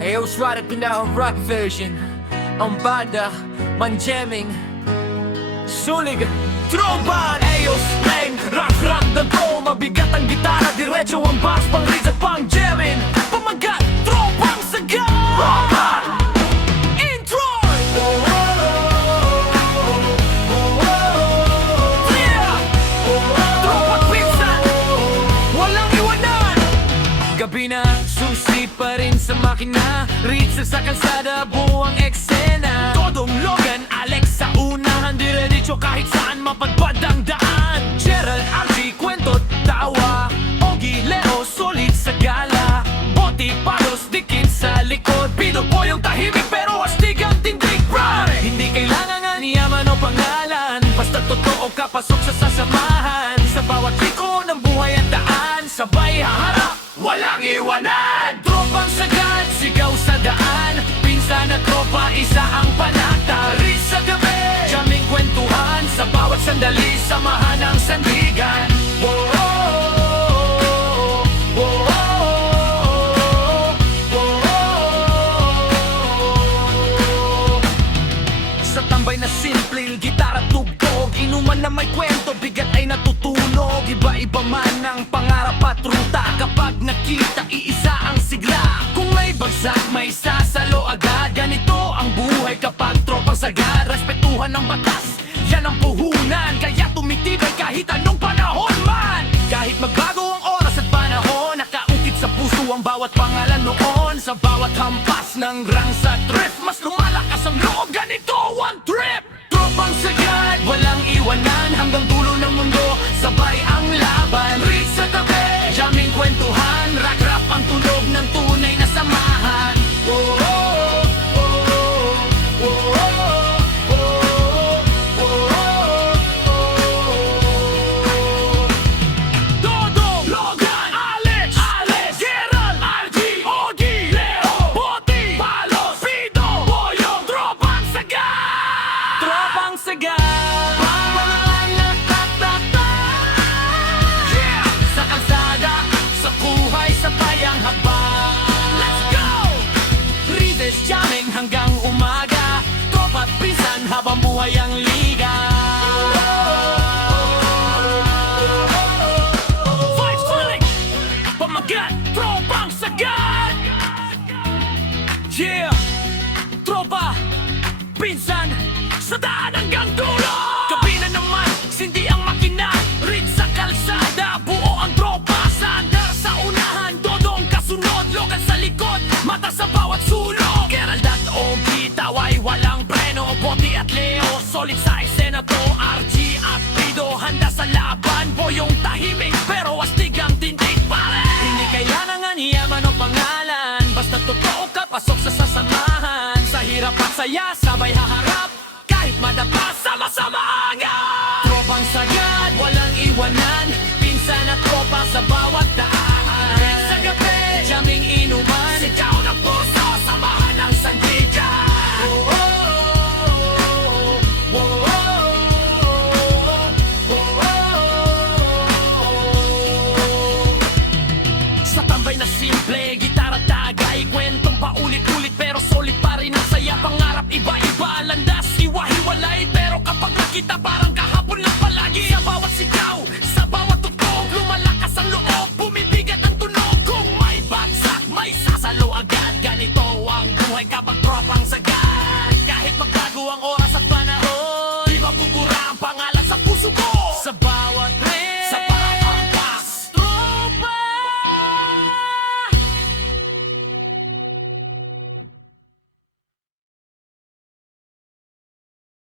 Hey, I was right rock version. Ang banda, man-jamming. Sulig, tropa! Ayos, lane, rock na to. Mabigat ang gitara, diretso ang bass, pang leads at pang jamming. Pamagat, tropang sagat! Intro! Yeah! Tropang pinsan, walang iwanan. Gabi na, susi pa rin sa makina. Ritsa sa kalsada, buwang eksena. Todong Logan, Alex sa unahan. Diretso kahit saan mapadpad ang daan. Gerald, Archie, kwento, tawa. Ogie, Leo, solid sa gala. Boti, Palos, Dikin sa likod. Pido po yung tahimik pero astig ang tindig, brother. Hindi kailangan nga niyaman o pangalan. Basta totoo ka, pasok sa sasamahan. Sa bawat liko ng buhay at daan, sabay haharap, walang iwanan. Tropang sagad, sigaw sa daan. Pinsan at tropa, isa ang panata. Rin sa gabi, jamming kwentuhan. Sa bawat sandali, samahan ang sandigan. Whoa, whoa, sa tambay na simple, gitara tugtog. Inuman na may kwento, bigat ay natutunog. Iba-iba man ang pangarap at ruta. Kapag nakita, iisa ang sigla. Kung may bagsak, may sasalo agad. Ganito ang buhay kapag tropang sagad. Respetuhan ang batas, yan ang puhunan. Kaya tumitibay kahit anong panahon man. Kahit magbago ang oras at panahon, nakaukit sa puso ang bawat pangalan noon. Sa bawat hampas ng rang sa trip, mas lumalakas ang loob. Ganito one trip. Tropang sagad, walang iwanan. Hanggang dulo ng mundo, sabay ang laban. Read sa tabi, jamming kwentuhan. Rock-rap ang tunog ng tunay na samahan. Oh, oh, oh, oh, oh, oh, oh, oh. Dodong, Logan, Alex, Gerald, Archie, Ogie, Leo, Boti, Palos, Pido, Boyong, tropang sagad. Tropang sagad, mga natatata. Yeah! Sa kalsada, sa buhay, sa bayang habang. Let's go! Rides jamming hanggang umaga. Tropa at pinsan habang buhay ang liga. Fight Sonic! Pamagat, tropang sagad! Yeah! Tropa, pinsan, sa daan hanggang dulo. Gabi na naman, sindi ang makina. Rin sa kalsada, buo ang tropa. Sandar sa unahan, Dodong kasunod. Logan sa likod, mata sa bawat sulok. Gerald at Ogie, taway walang preno. Boti at Leo, solid sa eksena to. Archie at Pido, handa sa laban. Boyong tahimik, pero astig ang tindig, pare. Hindi kailangan nga niyaman o pangalan. Basta totoo ka, pasok sa sasamahan. Sa hirap at saya, sabay haharap. Kahit madapa, sama-sama angat. Tropang sagad, walang iwanan. Pinsan at tropa sa bawat daan. Rin sa gabi, jamming inuman. Sigaw ng puso, samahan ang sandigan. Oh, oh, oh, oh, oh, oh. Sa tambay na simple, gitara tagay. Kwentong paulit-ulit pero solid pa rin ang saya. Pangarap iba-iba, landas hiwa-hiwalay. Pero kapag nakita parang kahapon lang palagi. Sa bawat sigaw, sa bawat tugtog, lumalakas ang loob, bumibigat ang tunog. Kung may bagsak, may sasalo agad. Ganito ang buhay kapag tropang sagad. Kahit magbago ang oras at